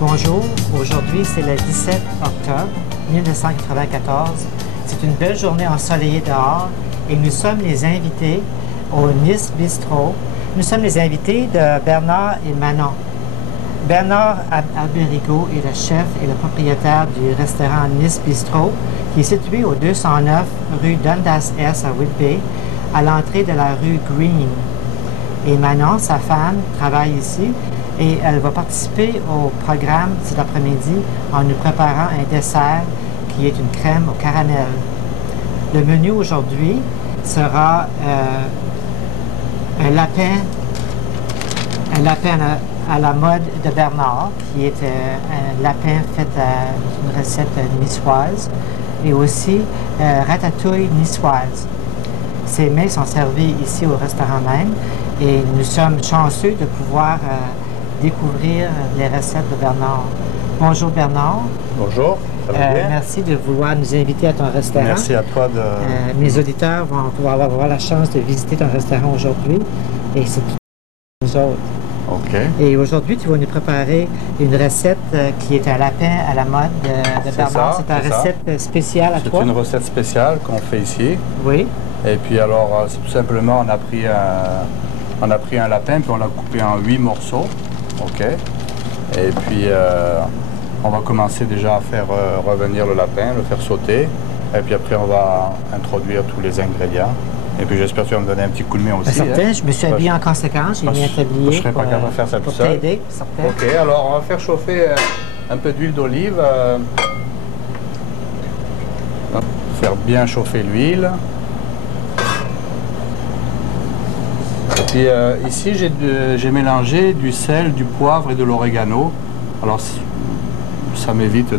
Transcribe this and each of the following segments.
Bonjour, aujourd'hui c'est le 17 octobre 1994. C'est une belle journée ensoleillée dehors et nous sommes les invités au Nice Bistro. Nous sommes les invités de Bernard et Manon. Bernard Alberigo est le chef et le propriétaire du restaurant Nice Bistro qui est situé au 209 rue Dundas S à Whitby, à l'entrée de la rue Green. Et Manon, sa femme, travaille ici et elle va participer au programme cet après-midi en nous préparant un dessert qui est une crème au caramel. Le menu aujourd'hui sera un lapin à la mode de Bernard, qui est un lapin fait à une recette niçoise, et aussi ratatouille niçoise. Ces mets sont servis ici au restaurant même, et nous sommes chanceux de pouvoir découvrir les recettes de Bernard. Bonjour Bernard. Bonjour, ça va bien? Merci de vouloir nous inviter à ton restaurant. Merci à toi de... Mes auditeurs vont pouvoir avoir la chance de visiter ton restaurant aujourd'hui, et c'est tout nous autres. OK. Et aujourd'hui, tu vas nous préparer une recette qui est un lapin à la mode de Bernard. C'est une recette spéciale à toi? C'est une recette spéciale qu'on fait ici. Oui. Et puis alors, c'est tout simplement, on a pris un lapin, puis on l'a coupé en 8 morceaux. OK. Et puis, on va commencer déjà à faire revenir le lapin, le faire sauter. Et puis après, on va introduire tous les ingrédients. Et puis j'espère que tu vas me donner un petit coup de main aussi. Certain, hein? Je me suis habillé en conséquence, j'ai bien habillé. Je ne serais pas capable de faire ça tout seul. Pour t'aider, certain. OK, alors on va faire chauffer un peu d'huile d'olive. Faire bien chauffer l'huile. Et puis ici, j'ai mélangé du sel, du poivre et de l'orégano. Alors ça m'évite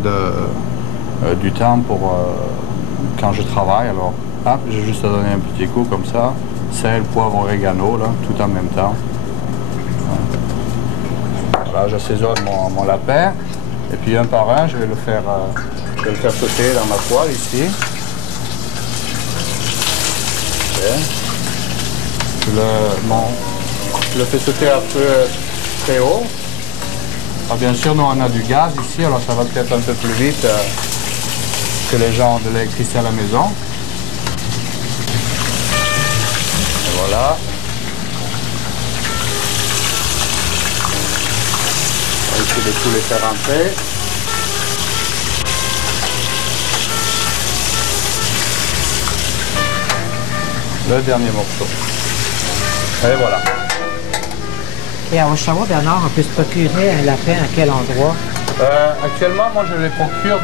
du temps pour quand je travaille. Alors hop, j'ai juste à donner un petit coup comme ça. Sel, poivre, orégano, là, tout en même temps. Voilà, j'assaisonne mon lapin. Et puis un par un, je vais le faire sauter dans ma poêle ici. Okay. Je le fais sauter à feu très haut. Alors bien sûr, nous on a du gaz ici, alors ça va peut-être un peu plus vite que les gens ont de l'électricité à la maison. Et voilà. On va essayer de tous les faire rentrer. Le dernier morceau. Et voilà. Et à Oshawa, Bernard, on peut se procurer un lapin à quel endroit? Actuellement, moi, je les procure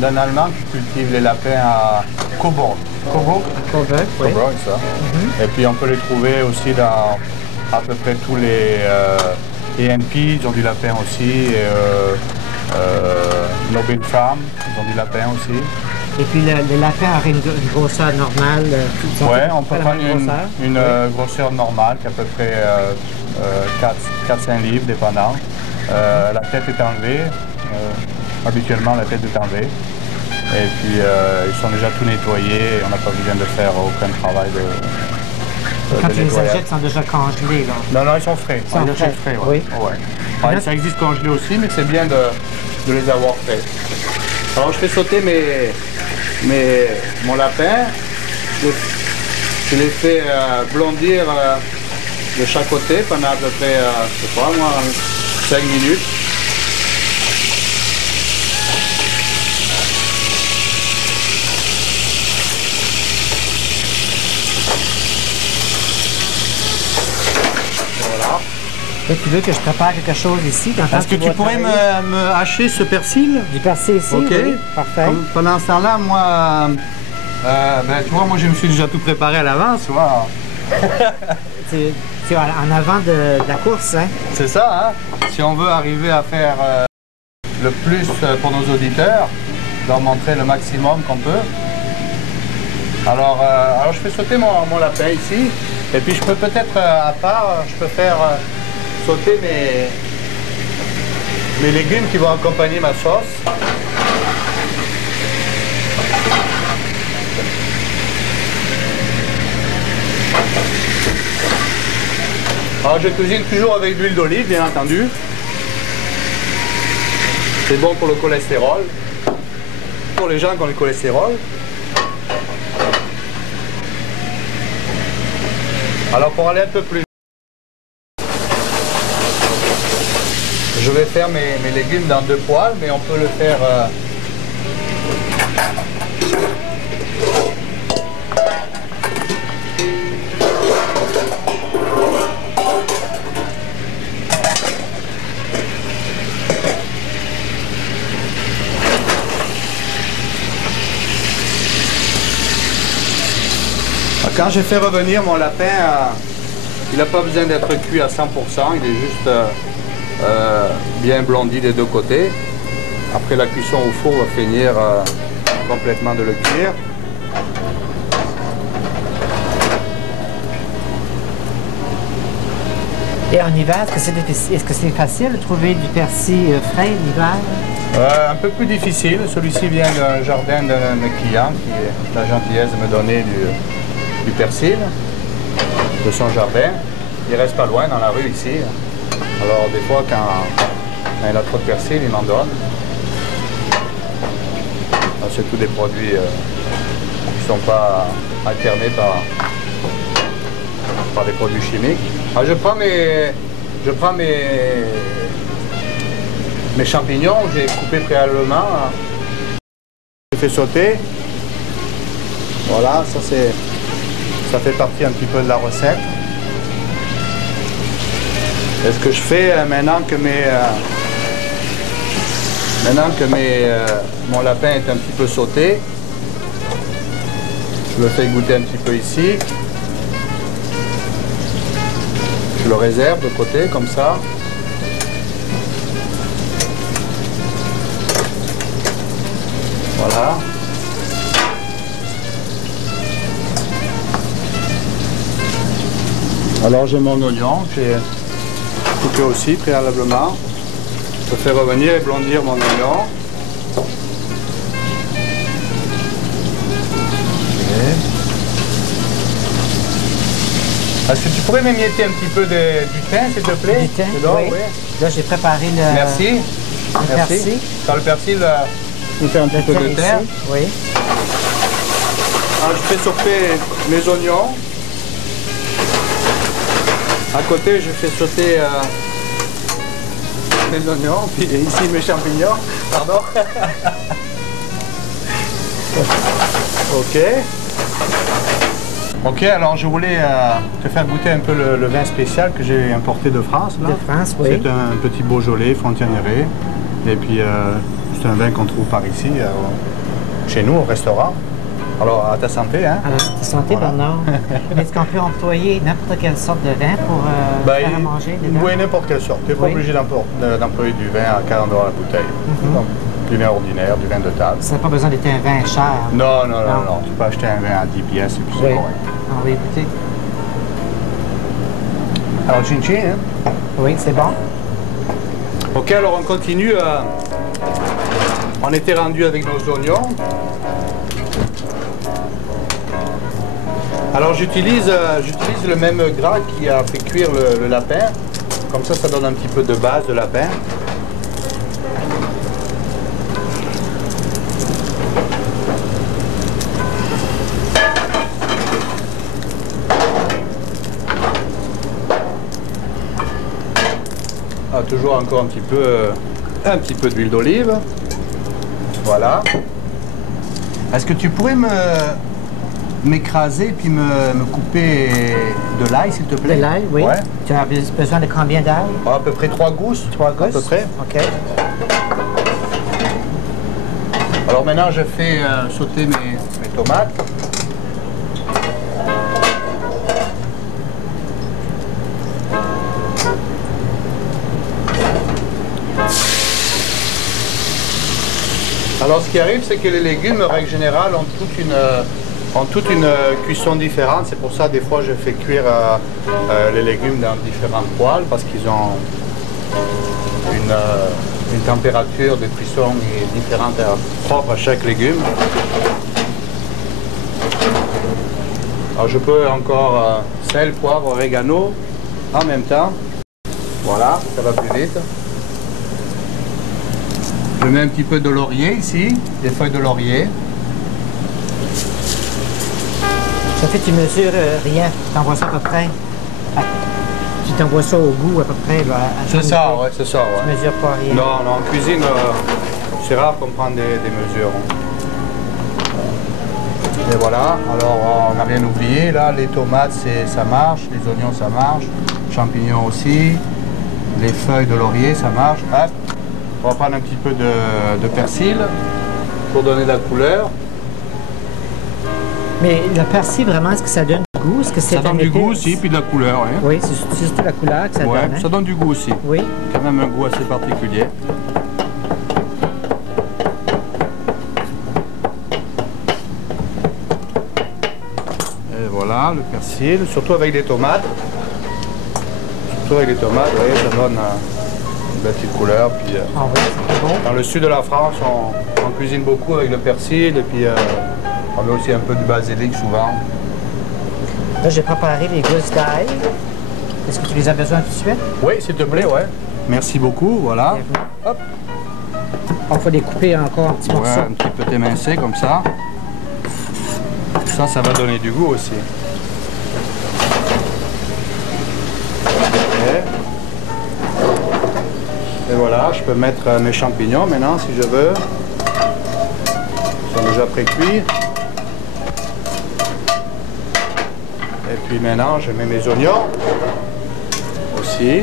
d'un Allemand qui cultive les lapins à Coburg. Coburg? Coburg, oui. Coburg, ça. Et puis, on peut les trouver aussi dans à peu près tous les ENP, ils ont du lapin aussi. Et, Nobel Farm, ils ont du lapin aussi. Et puis le lapin aurait une grosseur normale? Oui, on peut prendre une grosseur normale, qui est à peu près 4-5 livres, dépendant. La tête est enlevée. Habituellement, la tête est enlevée. Et puis, ils sont déjà tout nettoyés. On n'a pas besoin de faire aucun travail de Quand tu les nettoyage. achètes, ils sont déjà congelés, là? Non, non, ils sont frais. Ils sont frais. Oui. Ouais. Ouais, ça existe congelé aussi, mais c'est bien de les avoir frais. Alors, je fais sauter mon lapin. Je les fais blondir de chaque côté pendant à peu près, je sais pas moi, 5 minutes. Voilà. Et tu veux que je prépare quelque chose ici? Est-ce que tu pourrais me hacher ce persil? Du persil ici, OK. Oui, parfait. Pendant ce temps-là, moi, tu vois, moi je me suis déjà tout préparé à l'avance, tu vois. C'est en avant de la course, hein? C'est ça, hein? Si on veut arriver à faire le plus pour nos auditeurs, leur montrer le maximum qu'on peut. Alors je fais sauter mon lapin ici, et puis je peux peut-être à part, je peux faire sauter mes légumes qui vont accompagner ma sauce. Alors je cuisine toujours avec de l'huile d'olive, bien entendu. C'est bon pour le cholestérol. Pour les gens qui ont le cholestérol. Alors pour aller un peu plus vite, je vais faire mes légumes dans 2 poêles, mais on peut le faire quand j'ai fait revenir mon lapin, il n'a pas besoin d'être cuit à 100%, il est juste bien blondi des 2 côtés. Après la cuisson au four, on va finir complètement de le cuire. Et en hiver, est-ce que c'est facile de trouver du persil frais l'hiver? Un peu plus difficile. Celui-ci vient d'un jardin d'un client qui a la gentillesse de me donner du persil de son jardin. Il reste pas loin dans la rue ici. Alors des fois quand il a trop de persil, il m'en donne. C'est tous des produits qui ne sont pas alternés par des produits chimiques. Alors je prends mes champignons, j'ai coupé préalablement. Je fais sauter. Voilà, ça fait partie un petit peu de la recette. Et ce que je fais maintenant que mon lapin est un petit peu sauté, je le fais goûter un petit peu ici. Je le réserve de côté comme ça. Voilà. Alors j'ai mon oignon, j'ai coupé aussi préalablement. Je fais revenir et blondir mon oignon. Est-ce que tu pourrais m'émietter un petit peu du thym, s'il te plaît? Du thym, oui. oui. Là, j'ai préparé le... Merci. Persil. Dans le persil, je fais un petit peu de thym. Oui. Alors, je fais sauter mes oignons. À côté, je fais sauter mes oignons, puis ici mes champignons. Pardon. Ok. Ok, alors je voulais te faire goûter un peu le vin spécial que j'ai importé de France. Là. De France, oui. C'est un petit Beaujolais, Frontières-Néré. Et puis, c'est un vin qu'on trouve par ici, chez nous, au restaurant. Alors, à ta santé, hein? À ta santé, voilà. Bernard. Est-ce qu'on peut employer n'importe quelle sorte de vin pour faire à manger dedans? Oui, n'importe quelle sorte. Tu n'es pas obligé d'employer du vin à 40 $ la bouteille. Donc, du vin ordinaire, du vin de table. Ça n'a pas besoin d'être un vin cher. Non. Tu peux acheter un vin à 10 pièces et puis c'est correct. On va écouter. Alors, chin-chin, hein? Oui, c'est bon. Ok, alors on continue. On était rendu avec nos oignons. Alors j'utilise le même gras qui a fait cuire le lapin. Comme ça donne un petit peu de base de lapin. Ah, toujours encore un petit peu d'huile d'olive. Voilà. Est-ce que tu pourrais m'écraser puis me couper de l'ail, s'il te plaît? De l'ail, oui. Ouais. Tu as besoin de combien d'ail? À peu près 3 gousses. 3 gousses? À peu près. OK. Alors maintenant, je fais sauter mes tomates. Alors ce qui arrive, c'est que les légumes, en règle générale, ont toute une cuisson différente. C'est pour ça, des fois, je fais cuire les légumes dans différentes poêles parce qu'ils ont une température de cuisson différente, propre à chaque légume. Alors je peux encore sel, poivre, oregano en même temps. Voilà, ça va plus vite. Je mets un petit peu de laurier ici, des feuilles de laurier. Ça fait que tu mesures rien, tu t'envoies ça à peu près. Tu t'envoies ça au goût à peu près. C'est ça, ouais, c'est ça. Ouais. Tu mesures pas rien. Non, non, en cuisine, c'est rare qu'on prenne des mesures. Et voilà, alors on n'a rien oublié, là, les tomates, ça marche, les oignons, ça marche, champignons aussi, les feuilles de laurier, ça marche. Hop. On va prendre un petit peu de persil pour donner de la couleur. Mais le persil, vraiment, est-ce que ça donne du goût? Est-ce que c'est Ça donne du goût aussi, puis de la couleur. Hein. Oui, c'est surtout la couleur que ça donne. Hein? Ça donne du goût aussi. Oui. Quand même un goût assez particulier. Et voilà, le persil, surtout avec des tomates. Surtout avec les tomates, vous voyez, ça donne une belle petite couleur. Puis, Ah oui, c'est bon. dans le sud de la France, on cuisine beaucoup avec le persil et puis on met aussi un peu du basilic souvent. Là, j'ai préparé les gousses d'ail. Est-ce que tu les as besoin tout de suite? Oui, s'il te plaît, ouais. Merci beaucoup, voilà. Hop. Il faut les couper encore en petits morceaux. Ouais, un petit peu émincé comme ça. Ça va donner du goût aussi. Et voilà, je peux mettre mes champignons maintenant si je veux. Ils sont déjà pré-cuits. Et puis maintenant, je mets mes oignons aussi.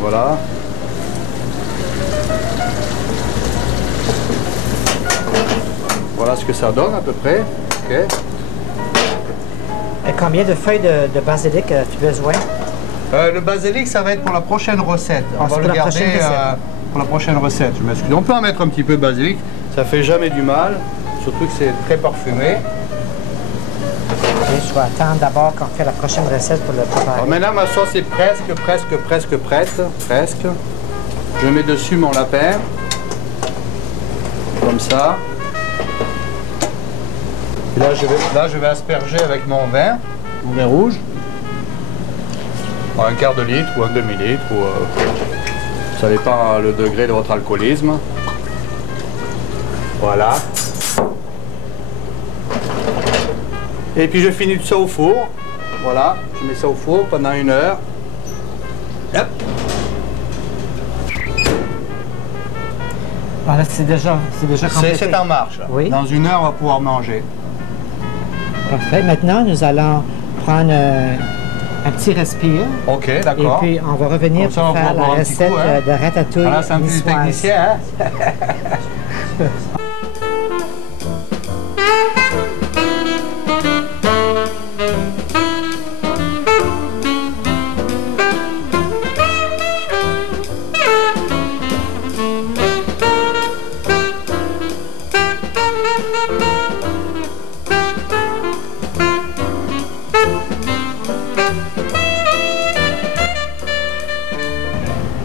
Voilà. Voilà ce que ça donne à peu près. Ok. Et combien de feuilles de basilic as-tu besoin? Le basilic, ça va être pour la prochaine recette. On va le garder pour la prochaine recette. Je m'excuse. On peut en mettre un petit peu de basilic. Ça fait jamais du mal. Surtout que c'est très parfumé. Okay, je vais attendre d'abord qu'on fait la prochaine recette pour le préparer. Alors maintenant, ma sauce est presque prête. Je mets dessus mon lapin. Comme ça. Et là, je vais asperger avec mon vin rouge. Un quart de litre ou un demi-litre. Ça dépend le degré de votre alcoolisme. Voilà. Et puis je finis tout ça au four. Voilà, je mets ça au four pendant 1 heure. Hop. Voilà, c'est déjà complété. C'est en marche. Oui. Dans 1 heure, on va pouvoir manger. Parfait. Maintenant, nous allons prendre un petit respire. Ok, Et d'accord. puis, on va revenir Comme ça, pour on va faire la boire un petit recette coup, hein. de ratatouille Voilà, c'est un petit niçoise. technicien, hein.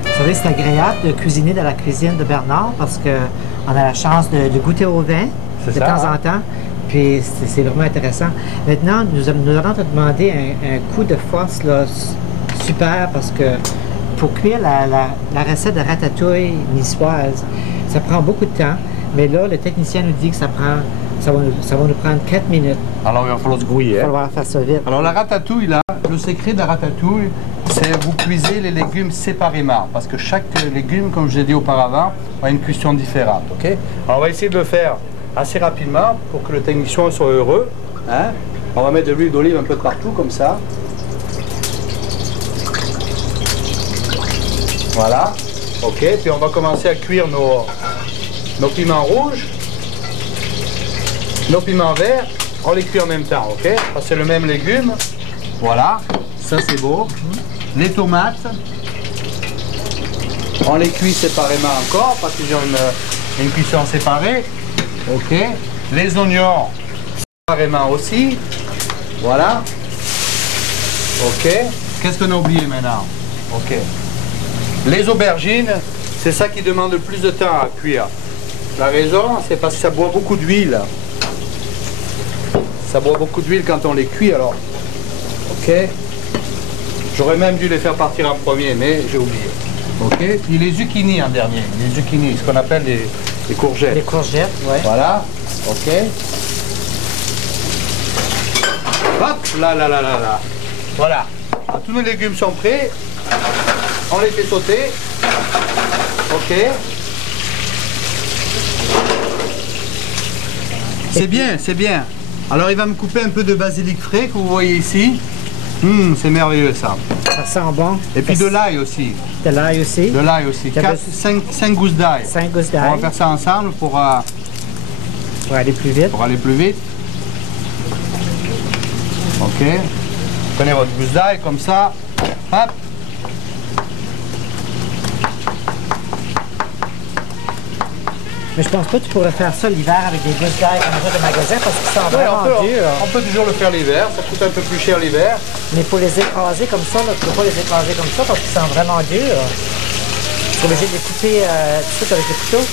Vous savez, c'est agréable de cuisiner dans la cuisine de Bernard parce qu'on a la chance de goûter au vin de ça, temps hein? en temps. Puis c'est vraiment intéressant. Maintenant, nous allons te demander un coup de force là, super parce que pour cuire la recette de ratatouille niçoise, ça prend beaucoup de temps. Mais là, le technicien nous dit que ça va nous prendre 4 minutes. Alors il va falloir se grouiller. Il va Hein. falloir faire ça vite. Alors la ratatouille, là, le secret de la ratatouille, c'est vous cuisez les légumes séparément. Parce que chaque légume, comme je l'ai dit auparavant, a une cuisson différente. Okay. Alors on va essayer de le faire assez rapidement pour que le technicien soit heureux. Hein. On va mettre de l'huile d'olive un peu de partout, comme ça. Voilà. Ok, puis on va commencer à cuire nos piments rouges. Nos piments verts, on les cuit en même temps, ok? Parce que c'est le même légume. Voilà, ça c'est beau. Les tomates, on les cuit séparément encore parce qu'ils ont une cuisson séparée. Ok. Les oignons, séparément aussi. Voilà. Ok. Qu'est-ce qu'on a oublié maintenant? Ok. Les aubergines, c'est ça qui demande le plus de temps à cuire. La raison, c'est parce que ça boit beaucoup d'huile. Ça boit beaucoup d'huile quand on les cuit, alors. Ok. Ok. J'aurais même dû les faire partir en premier, mais j'ai oublié. Ok. Puis les zucchini en dernier. Les zucchini, ce qu'on appelle les courgettes. Les courgettes, ouais. Voilà. Ok. Hop, là. Voilà. Alors, tous nos légumes sont prêts. On les fait sauter. Ok. C'est bien, c'est bien. Alors il va me couper un peu de basilic frais que vous voyez ici. C'est merveilleux ça. Ça sent bon. Et puis de l'ail aussi. De l'ail aussi. De l'ail aussi. 5 gousses d'ail. 5 gousses d'ail. On va faire ça ensemble pour aller plus vite. Pour aller plus vite. Ok. Prenez votre gousse d'ail comme ça. Hop. Mais je pense pas que tu pourrais faire ça l'hiver avec des gousses d'ail comme ça de magasin parce qu'ils sont vraiment durs. On peut toujours le faire l'hiver, ça coûte un peu plus cher l'hiver. Mais pour les écraser comme ça, là, tu ne peux pas les écraser comme ça parce qu'ils sont vraiment durs. Tu es obligé de les couper tout de suite avec le couteau.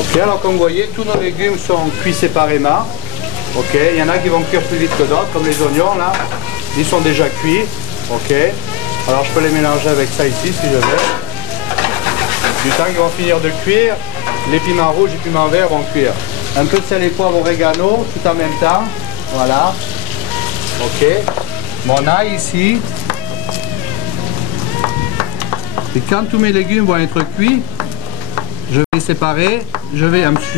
Ok, alors comme vous voyez, tous nos légumes sont cuits séparément. Ok, il y en a qui vont cuire plus vite que d'autres, comme les oignons là. Ils sont déjà cuits. Ok, alors je peux les mélanger avec ça ici si je veux. Du temps qu'ils vont finir de cuire, les piments rouges et piments verts vont cuire. Un peu de sel et poivre oregano tout en même temps. Voilà. Ok, mon ail ici. Et quand tous mes légumes vont être cuits, je vais les séparer, je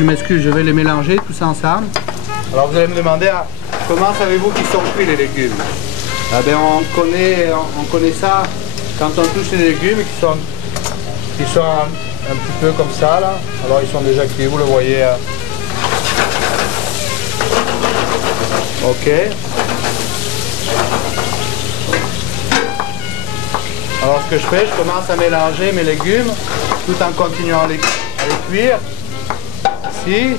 m'excuse, je vais les mélanger tous ensemble. Alors vous allez me demander, comment savez-vous qu'ils sont cuits les légumes? Eh bien, on connaît ça quand on touche les légumes qui sont un petit peu comme ça là. Alors ils sont déjà cuits, vous le voyez. Ok. Alors ce que je fais, je commence à mélanger mes légumes tout en continuant à les cuire. Ici.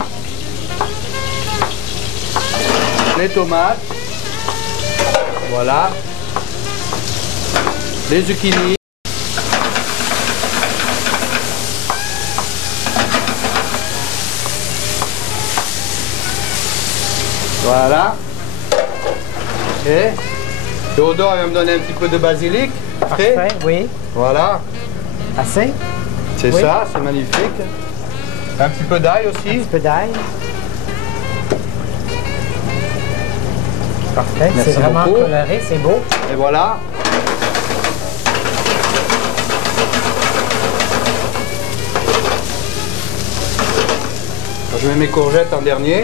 Les tomates. Voilà. Les zucchini. Voilà. Ok. Théodore va me donner un petit peu de basilic. Parfait, oui. Voilà. Assez? C'est oui. Ça, c'est magnifique. Un petit peu d'ail aussi. Un petit peu d'ail. Parfait, c'est vraiment beaucoup. coloré, c'est beau. Et voilà. Je mets mes courgettes en dernier.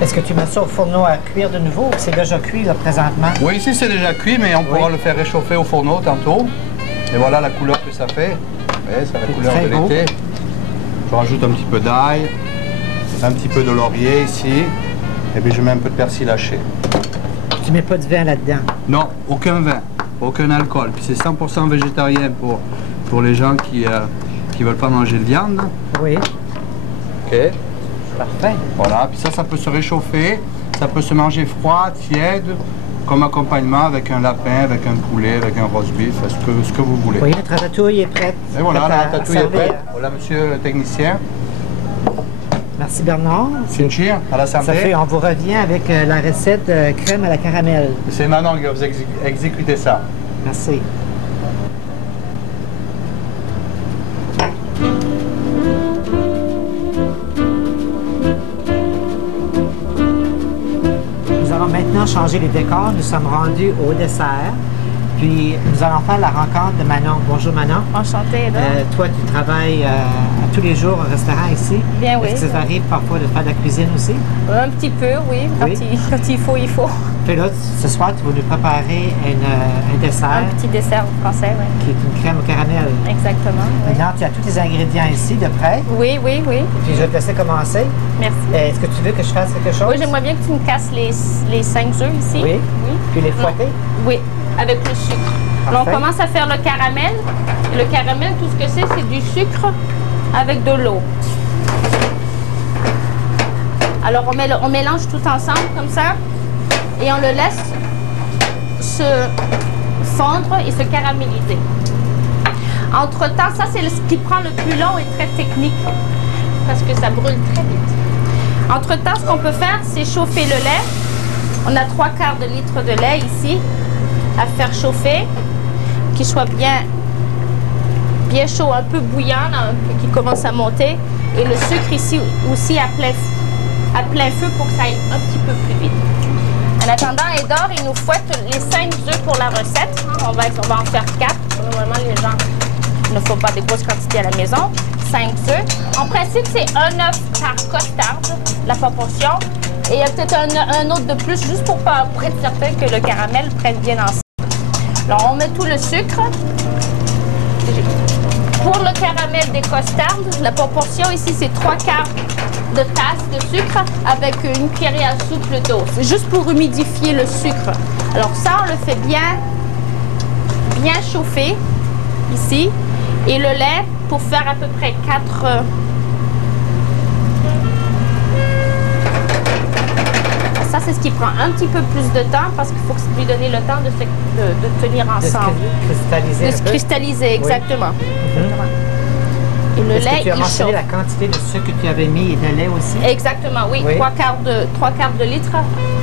Est-ce que tu mets ça au fourneau à cuire de nouveau ou c'est déjà cuit là, présentement? Oui, ici c'est déjà cuit, mais on pourra le faire réchauffer au fourneau tantôt. Et voilà la couleur que ça fait. Oui, c'est la couleur de l'été. Je rajoute un petit peu d'ail, un petit peu de laurier ici, et puis je mets un peu de persil haché. Tu mets pas de vin là-dedans? Non, aucun vin, aucun alcool. Puis c'est 100% végétarien pour les gens qui veulent pas manger de viande. Oui. Ok. Parfait. Voilà, puis ça peut se réchauffer, ça peut se manger froid, tiède, comme accompagnement avec un lapin, avec un poulet, avec un roast beef, ce que vous voulez. Oui, notre ratatouille est prête. Et voilà, la ratatouille est prête. Voilà, monsieur le technicien. Merci Bernard. Cynthia, à la santé. Ça fait, on vous revient avec la recette crème à la caramel. C'est Manon qui va vous exécuter ça. Merci. Nous allons maintenant changer les décors. Nous sommes rendus au dessert. Puis nous allons faire la rencontre de Manon. Bonjour Manon. Enchantée. Toi, tu travailles tous les jours au restaurant ici. Bien oui. Est-ce que ça t'arrive parfois de faire de la cuisine aussi? Un petit peu, oui. Quand il faut, il faut. Puis là, ce soir, tu vas nous préparer un dessert. Un petit dessert français, oui. Qui est une crème au caramel. Exactement. Oui. Maintenant, tu as tous les ingrédients ici de près. Oui. Puis je vais te laisser commencer. Merci. Est-ce que tu veux que je fasse quelque chose? Oui, j'aimerais bien que tu me casses les 5 œufs ici. Oui. Puis les fouetter? Oui, avec le sucre. Alors, on commence à faire le caramel. Et le caramel, tout ce que c'est du sucre avec de l'eau. Alors on mélange tout ensemble comme ça et on le laisse se fondre et se caraméliser. Entre-temps, ça c'est ce qui prend le plus long et très technique parce que ça brûle très vite. Entre-temps, ce qu'on peut faire, c'est chauffer le lait. On a 3/4 de litre de lait ici à faire chauffer, qu'il soit bien chaud, un peu bouillant, là, qui commence à monter. Et le sucre ici aussi à plein feu pour que ça aille un petit peu plus vite. En attendant, Edor, il nous fouette les 5 œufs pour la recette. On va en faire 4. Normalement, les gens ne font pas des grosses quantités à la maison. 5 œufs. En principe, c'est un œuf par costarde, la proportion. Et il y a peut-être un autre de plus, juste pour être certain que le caramel prenne bien ensemble. Alors, on met tout le sucre. Pour le caramel des costardes, la proportion ici, c'est 3/4 de tasse de sucre avec une cuillère à soupe d'eau. C'est juste pour humidifier le sucre. Alors ça, on le fait bien chauffer ici. Et le lait, pour faire à peu près 4... Ça, c'est ce qui prend un petit peu plus de temps parce qu'il faut lui donner le temps de tenir ensemble. De se cristalliser, exactement. Mm-hmm. Et le lait, tu as il mentionné chauffe. la quantité de sucre que tu avais mis et de lait aussi? Exactement, oui. 3/4 de litre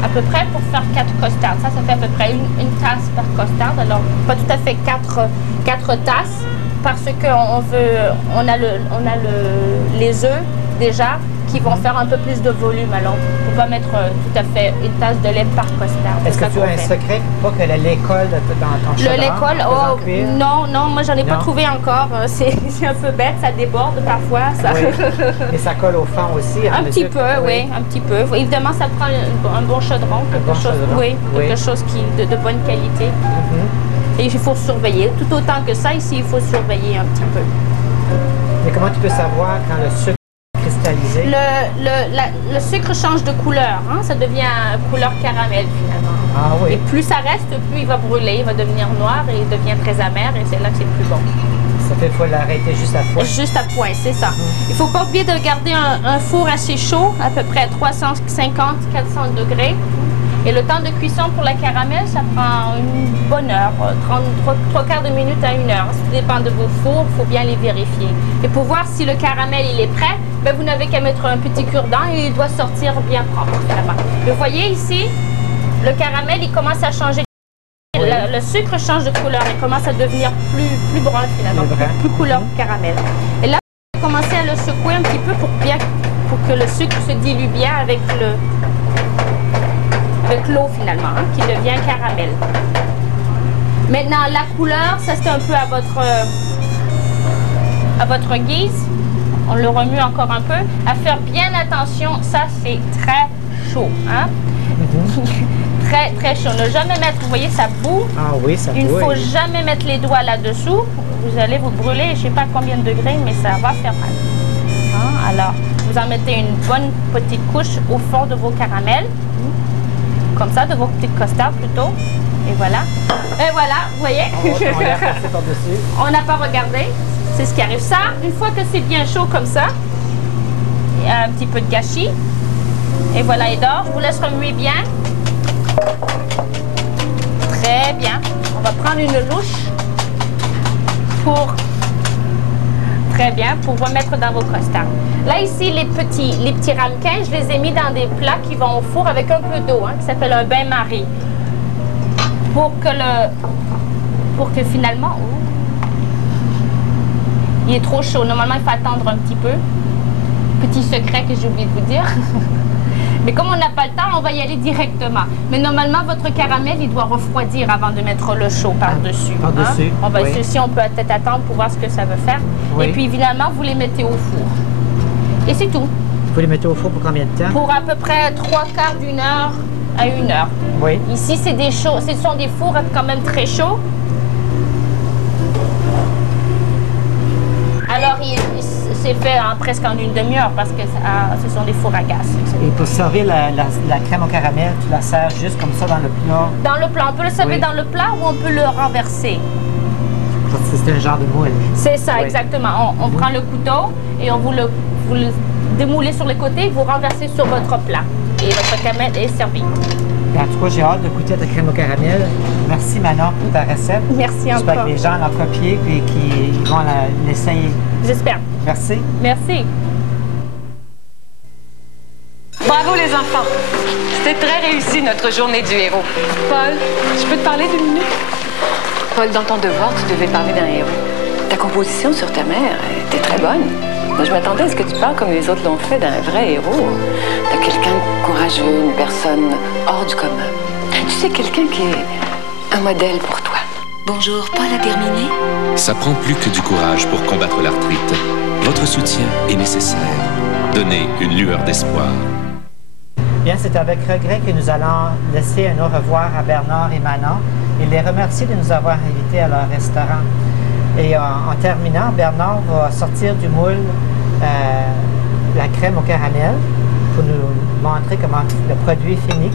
à peu près pour faire 4 costardes. Ça fait à peu près une tasse par costarde. Alors, pas tout à fait 4 tasses parce qu'on a les œufs déjà qui vont faire un peu plus de volume. Alors, il ne faut pas mettre tout à fait une tasse de lait par costarde. Est-ce que tu as un secret pour pas que le lait colle dans ton chaudron? Le lait colle? Oh, non, moi j'en ai pas trouvé encore. C'est un peu bête, ça déborde parfois. Ça. Oui. Et ça colle au fond aussi? Un petit peu, oui, un petit peu. Évidemment, ça prend un bon chaudron, quelque chose de bonne qualité. Et il faut surveiller. Tout autant que ça, ici, il faut surveiller un petit peu. Mais comment tu peux savoir quand le sucre cristallisé? Le sucre change de couleur, hein? Ça devient couleur caramel finalement. Ah oui. Et plus ça reste, plus il va brûler, il va devenir noir et il devient très amer et c'est là que c'est plus bon. Ça fait qu'il faut l'arrêter juste à point. Juste à point, c'est ça. Il ne faut pas oublier de garder un four assez chaud, à peu près 350-400 degrés. Et le temps de cuisson pour la caramel, ça prend une bonne heure, 3/4 de minute à 1 heure. Ça dépend de vos fours, il faut bien les vérifier. Et pour voir si le caramel il est prêt, ben vous n'avez qu'à mettre un petit cure-dent et il doit sortir bien propre. Vous voyez ici, le caramel il commence à changer. Oui. Le sucre change de couleur, il commence à devenir plus brun finalement, plus couleur caramel. Et là, vous commencez à le secouer un petit peu pour que le sucre se dilue bien avec l'eau finalement, hein, qui devient caramel. Maintenant, la couleur, ça c'est un peu à votre guise. On le remue encore un peu. À faire bien attention, ça c'est très chaud. Hein? Très, très chaud. Ne jamais mettre, vous voyez, ça bout. Ah oui, ça bout. Il ne faut jamais mettre les doigts là-dessous. Vous allez vous brûler, je ne sais pas combien de degrés, mais ça va faire mal. Hein? Alors, vous en mettez une bonne petite couche au fond de vos caramels. Comme ça, de vos petites costardes plutôt. Et voilà. Et voilà, vous voyez. On n'a pas regardé. C'est ce qui arrive. Ça, une fois que c'est bien chaud comme ça, il y a un petit peu de gâchis. Et voilà, Edor, je vous laisse remuer bien. Très bien. On va prendre une louche pour... Très bien, pour remettre dans vos costardes. Là, ici, les petits ramequins, je les ai mis dans des plats qui vont au four avec un peu d'eau, hein, qui s'appelle un bain-marie. Pour que finalement... il est trop chaud. Normalement, il faut attendre un petit peu. Petit secret que j'ai oublié de vous dire. Mais comme on n'a pas le temps, on va y aller directement. Mais normalement, votre caramel, il doit refroidir avant de mettre le chaud par-dessus. Par-dessus, hein? On va ici, on peut peut-être attendre pour voir ce que ça veut faire. Oui. Et puis, évidemment, vous les mettez au four. Et c'est tout. Vous les mettez au four pour combien de temps? Pour à peu près 3/4 d'une heure à 1 heure. Oui. Ici, ce sont des fours quand même très chauds. Alors, c'est fait presque en une demi-heure parce que ce sont des fours à gaz. Et pour servir la crème au caramel, tu la sers juste comme ça dans le plat? Dans le plat. On peut le servir dans le plat ou on peut le renverser. C'est un genre de moule. C'est ça, exactement. On prend le couteau et on vous le démoulez sur les côtés, vous renversez sur votre plat. Et votre caramel est servi. Et en tout cas, j'ai hâte de goûter ta crème au caramel. Merci Manon pour ta recette. Merci J'espère encore. que les gens l'ont copié et qu'ils vont l'essayer. J'espère. Merci. Merci. Bravo les enfants! C'était très réussi notre journée du héros. Paul, je peux te parler 2 minutes? Paul, dans ton devoir, tu devais parler d'un héros. Ta composition sur ta mère était très bonne. Moi, je m'attendais à ce que tu parles comme les autres l'ont fait d'un vrai héros, de quelqu'un de courageux, une personne hors du commun. Tu sais, quelqu'un qui est un modèle pour toi. Bonjour, Paul a terminé? Ça prend plus que du courage pour combattre l'arthrite. Votre soutien est nécessaire. Donnez une lueur d'espoir. Bien, c'est avec regret que nous allons laisser un au revoir à Bernard et Manon et les remercier de nous avoir invités à leur restaurant. Et en terminant, Bernard va sortir du moule la crème au caramel pour nous montrer comment le produit est fini.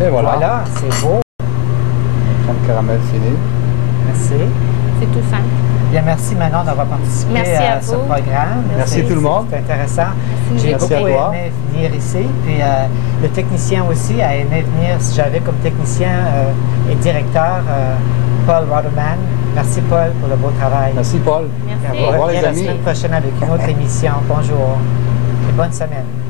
Et voilà. Voilà, c'est beau. Crème caramel finie. Merci. C'est tout simple. Bien, merci Manon d'avoir participé Merci à ce vous. programme. Merci tout le monde. C'est intéressant. J'ai Merci beaucoup à toi. aimé venir ici. Puis le technicien aussi a aimé venir. J'avais comme technicien et directeur Paul Waterman. Merci Paul pour le beau travail. Merci Paul. Merci. On Au revoir, revient les la amis. semaine prochaine avec une autre émission. Bonjour et bonne semaine.